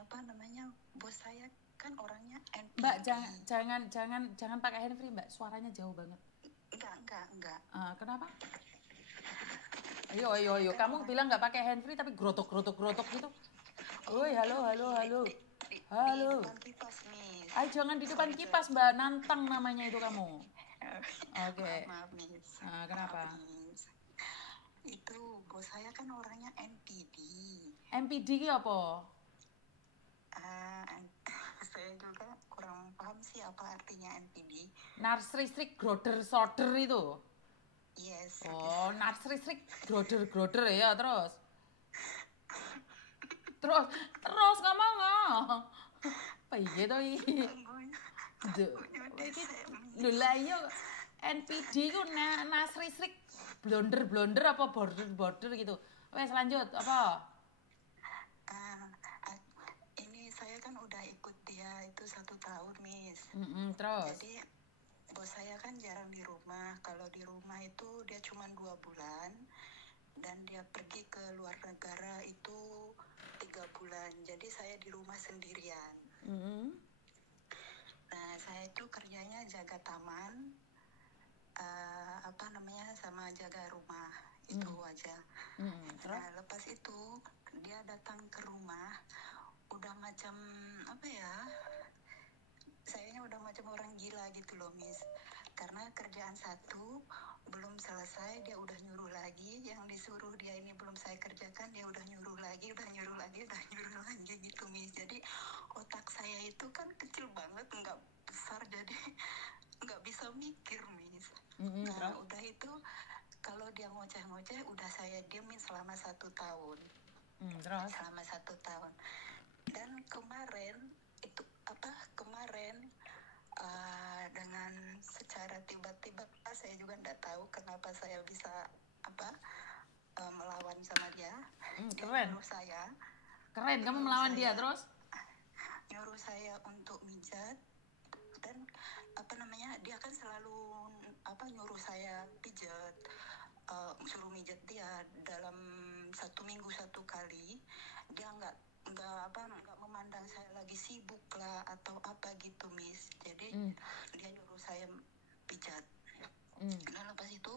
apa namanya, bos saya kan orangnya NPD. Mbak, jangan pakai handfree, Mbak. Suaranya jauh banget. Enggak. Kenapa? Ayo. Kan Kamu bilang nggak pakai handfree tapi grotok gitu. Woi, halo. Di Halo. depan kipas nih. Ay, jangan di depan kipas, Mbak. Nantang namanya itu kamu. Oke. Maaf Miss. Kenapa? Maaf, Miss. Itu bos saya kan orangnya NPD. MPD ki apa? Saya juga kurang paham sih apa artinya NPD. Narcissistic Groder Sorder itu. Yes. Oh, narcissistic groder ya, terus ngomong. Apa iya to iki? Lho lah iya NPD ku narcissistic blunder apa border gitu. Wes lanjut apa? Ini saya kan udah ikut dia itu 1 tahun, Miss. Terus? Jadi bos saya kan jarang di rumah. Kalau di rumah itu dia cuma 2 bulan. Dan dia pergi ke luar negara itu 3 bulan. Jadi saya di rumah sendirian. Nah, saya itu kerjanya jaga taman, sama jaga rumah. Itu aja. Nah, lepas itu dia datang ke rumah, udah macam sayanya udah macam orang gila gitu loh, Miss. Karena kerjaan satu belum selesai, dia udah nyuruh lagi. Yang disuruh dia ini belum saya kerjakan, dia udah nyuruh lagi gitu, Miss. Jadi otak saya itu kan kecil banget, nggak besar, jadi nggak bisa mikir, Miss. Nah, udah itu kalau dia ngoceh-ngoceh udah saya diemin selama 1 tahun. Selama 1 tahun. Dan kemarin dengan secara tiba-tiba saya juga nggak tahu kenapa saya bisa melawan sama dia. Keren. Nyuruh saya. Keren, kamu melawan dia terus? Nyuruh saya untuk mijat. Dan dia kan selalu nyuruh saya pijat, suruh mijat dia dalam 1 minggu 1 kali. Dia nggak memandang saya lagi sibuk lah atau apa gitu, Miss. Jadi dia nyuruh saya pijat. Dan lepas itu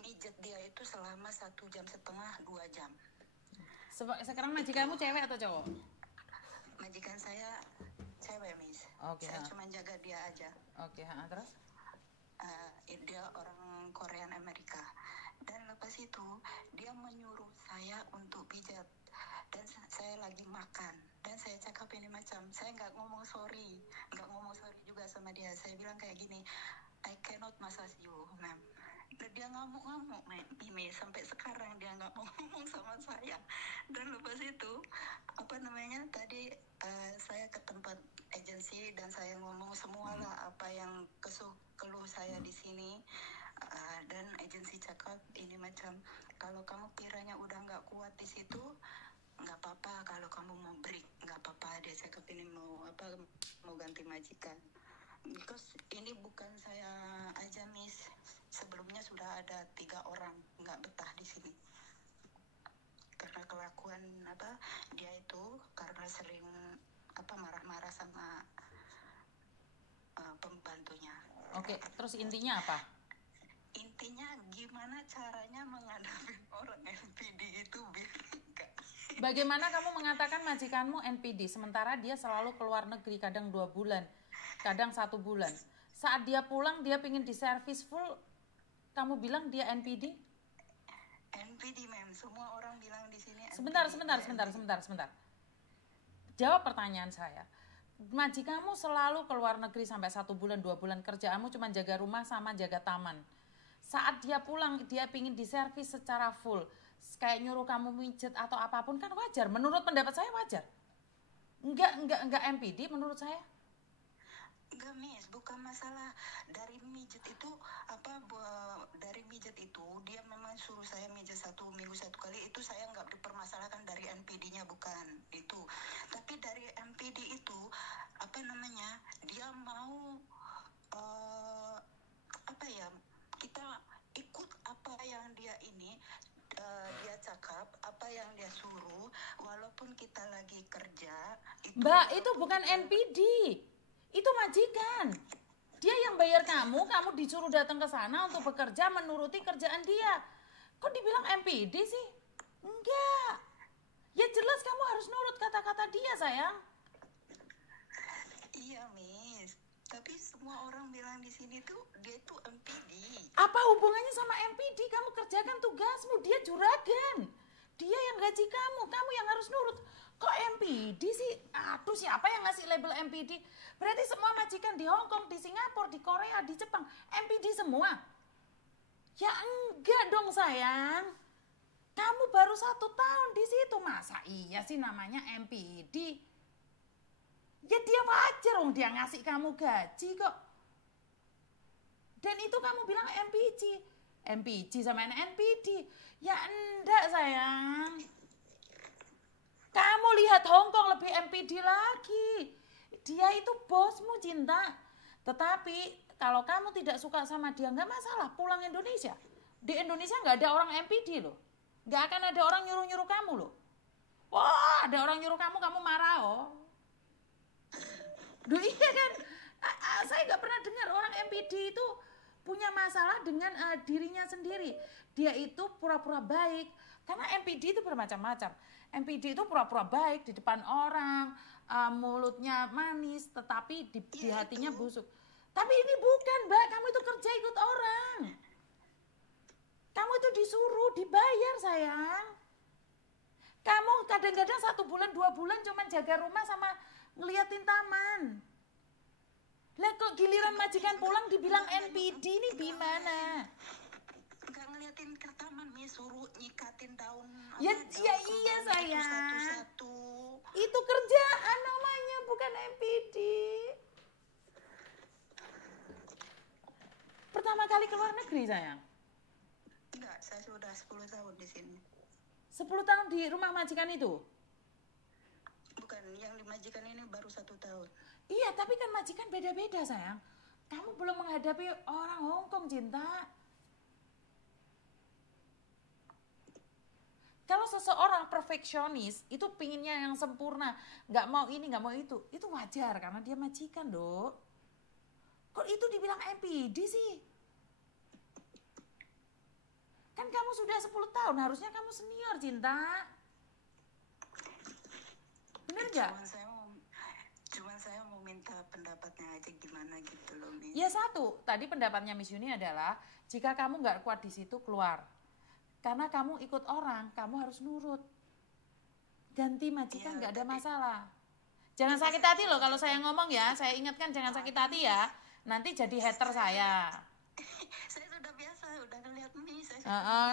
mijat dia itu selama 1,5 jam, 2 jam. Sekarang majikanmu cewek atau cowok? Majikan saya cewek, Miss. Saya cuma jaga dia aja. Terus? Dia orang Korean Amerika. Dan lepas itu dia menyuruh saya untuk pijat. Dan saya lagi makan. Dan saya cakap ini macam, saya nggak ngomong sorry juga sama dia. Saya bilang kayak gini, I cannot massage you, ma'am. Dan dia ngamuk-ngamuk, Mimi. Sampai sekarang dia nggak mau ngomong sama saya. Dan lepas itu, tadi saya ke tempat agensi dan saya ngomong semualah apa yang keluh saya di sini. Dan agensi cakap ini macam, kalau kamu kiranya udah nggak kuat di situ, nggak apa-apa. Kalau kamu mau break, nggak apa-apa. Dia cakap ini mau ganti majikan. Because ini bukan saya aja, Miss. Sebelumnya sudah ada 3 orang nggak betah di sini. Karena kelakuan dia itu, karena sering marah-marah sama pembantunya. Oke, terus intinya apa? Intinya gimana caranya menghadapi orang NPD itu biar enggak. Bagaimana kamu mengatakan majikanmu NPD sementara dia selalu keluar negeri, kadang 2 bulan, kadang 1 bulan. Saat dia pulang dia pingin diservis full, kamu bilang dia NPD? NPD, ma'am. Semua orang bilang di sini NPD. Sebentar. Jawab pertanyaan saya. Majikanmu selalu keluar negeri sampai 1 bulan, 2 bulan, kerjaanmu cuma jaga rumah sama jaga taman. Saat dia pulang, dia pingin diservis secara full. Kayak nyuruh kamu mijet atau apapun kan wajar. Menurut pendapat saya wajar. Enggak MPD menurut saya. Enggak, Miss, bukan masalah dari mijet itu dia memang suruh saya mijet 1 minggu 1 kali, itu saya nggak dipermasalahkan dari NPD-nya, bukan itu. Tapi dari NPD itu dia mau kita ikut apa yang dia cakap, apa yang dia suruh, walaupun meskipun kita lagi kerja, Mbak, itu bukan NPD. Itu majikan. Dia yang bayar kamu disuruh datang ke sana untuk bekerja menuruti kerjaan dia. Kok dibilang NPD sih? Enggak. Ya jelas kamu harus nurut kata-kata dia, sayang. Iya, Miss. Tapi semua orang bilang di sini tuh dia tuh MPD. Apa hubungannya sama MPD? Kamu kerjakan tugasmu, dia juragan. Dia yang gaji kamu yang harus nurut. Kok MPD sih? Aduh, siapa yang ngasih label MPD? Berarti semua majikan di Hong Kong, di Singapura, di Korea, di Jepang, MPD semua? Ya enggak dong, sayang. Kamu baru 1 tahun di situ, masa iya sih namanya MPD? Ya dia wajar dong, dia ngasih kamu gaji kok. Dan itu kamu bilang MPG sama NPD. Ya enggak, sayang. Kamu lihat Hong Kong lebih MPD lagi. Dia itu bosmu, Cinta. Tetapi kalau kamu tidak suka sama dia, nggak masalah, pulang Indonesia. Di Indonesia nggak ada orang MPD loh. Nggak akan ada orang nyuruh-nyuruh kamu loh. Wah, ada orang nyuruh kamu marah oh. Duh iya kan, saya nggak pernah dengar orang MPD itu punya masalah dengan dirinya sendiri. Dia itu pura-pura baik. Karena MPD itu bermacam-macam. MPD itu pura-pura baik di depan orang, mulutnya manis, tetapi di hatinya busuk. Tapi ini bukan, Mbak. Kamu itu kerja ikut orang. Kamu itu disuruh, dibayar, sayang. Kamu kadang-kadang 1 bulan, 2 bulan cuma jaga rumah sama ngeliatin taman. Lah kok giliran majikan pulang dibilang NPD ini gimana? Enggak ngeliatin ke taman, Miss, suruh nyikatin daun. Ya iya sayang. Satu-satu. Itu kerjaan namanya, bukan MPD. Pertama kali ke luar negeri, sayang? Enggak, saya sudah 10 tahun di sini. 10 tahun di rumah majikan itu? Bukan, yang di majikan ini baru 1 tahun. Iya, tapi kan majikan beda-beda, sayang. Kamu belum menghadapi orang Hong Kong, Cinta. Kalau seseorang perfeksionis, itu pinginnya yang sempurna. Nggak mau ini, nggak mau itu wajar karena dia majikan, Dok. Kok itu dibilang MPD sih? Kan kamu sudah 10 tahun, harusnya kamu senior, Cinta. Bener nggak? Cuman saya mau minta pendapatnya aja gimana gitu loh, Miss. Ya satu, tadi pendapatnya Miss Yuni adalah jika kamu nggak kuat di situ keluar. Karena kamu ikut orang, kamu harus nurut. Ganti majikan nggak ada masalah. Jangan sakit hati loh kalau saya ngomong ya, saya ingatkan jangan sakit hati ya. Nanti jadi hater saya. Saya sudah biasa, udah ngeliat Miss.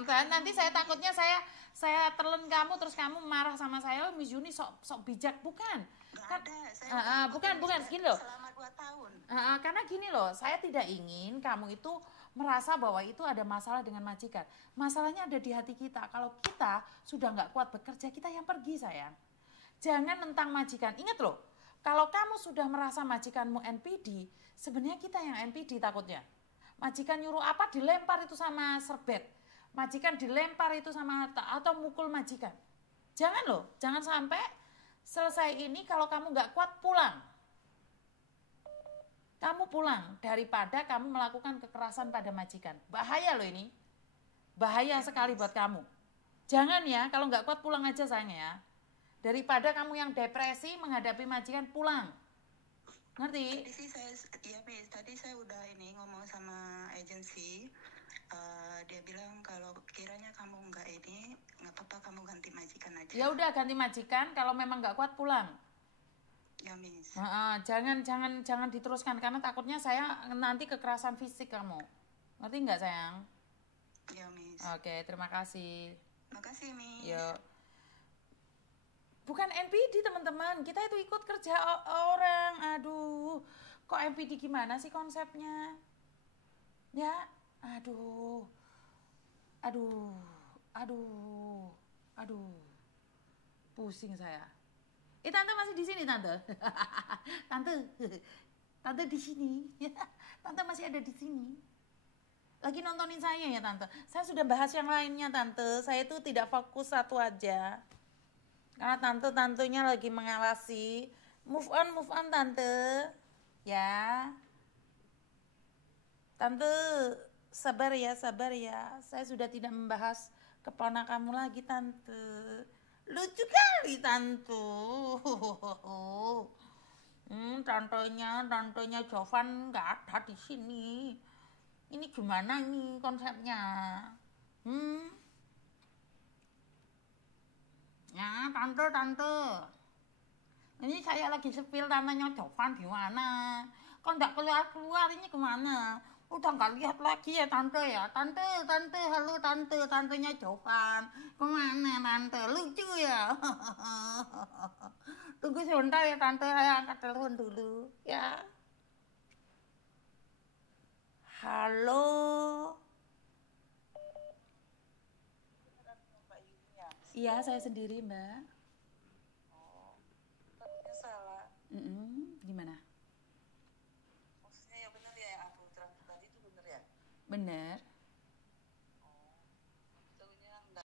Nanti saya takutnya saya telan kamu terus kamu marah sama saya, oh, Miss Yuni sok bijak, bukan? Nggak ada, bukan gini loh. Selama 2 tahun. Karena gini loh, saya tidak ingin kamu itu merasa bahwa itu ada masalah dengan majikan. Masalahnya ada di hati kita. Kalau kita sudah nggak kuat bekerja, kita yang pergi, sayang. Jangan tentang majikan. Ingat loh, kalau kamu sudah merasa majikanmu NPD, sebenarnya kita yang NPD takutnya. Majikan nyuruh apa dilempar itu sama serbet. Majikan dilempar itu sama harta atau mukul majikan. Jangan loh, jangan sampai selesai ini kalau kamu nggak kuat pulang. Kamu pulang daripada kamu melakukan kekerasan pada majikan. Bahaya loh ini. Bahaya sekali buat kamu. Jangan ya, kalau nggak kuat pulang aja, sayang ya. Daripada kamu yang depresi menghadapi majikan, pulang. Ngerti? Tadi saya udah ngomong sama agensi. Dia bilang kalau kiranya kamu nggak apa-apa, kamu ganti majikan aja. Ya udah ganti majikan, kalau memang nggak kuat pulang. Ya, Miss. Jangan diteruskan karena takutnya saya nanti kekerasan fisik kamu. Ngerti nggak, sayang? Ya, Miss. Oke, terima kasih. Makasih, Miss. Yuk. Bukan NPD, teman-teman. Kita itu ikut kerja orang. Aduh, kok NPD gimana sih konsepnya? Ya, aduh. Pusing saya. Tante masih di sini, Tante. Tante di sini. Tante masih ada di sini. Lagi nontonin saya ya, Tante. Saya sudah bahas yang lainnya, Tante. Saya itu tidak fokus satu aja. Karena tante-tantenya lagi mengawasi. Move on tante. Ya. Tante, sabar ya, sabar ya. Saya sudah tidak membahas keponakanmu lagi, tante. Lucu kali, tante. Tantenya Jovan nggak ada di sini. Ini gimana nih konsepnya? Ya, tante. Ini saya lagi sepil tantenya Jovan gimana? Kok nggak keluar ini kemana? Udah nggak lihat lagi ya tante ya. Tante, halo tantenya Jovan. Kemana tante? Lucu ya. Tunggu sebentar ya tante, saya angkat telepon dulu ya. Halo. Iya, saya sendiri, Mbak. Oh, takutnya salah. Gimana? Maksudnya ya benar ya yang aku terang tadi itu benar ya? Bener.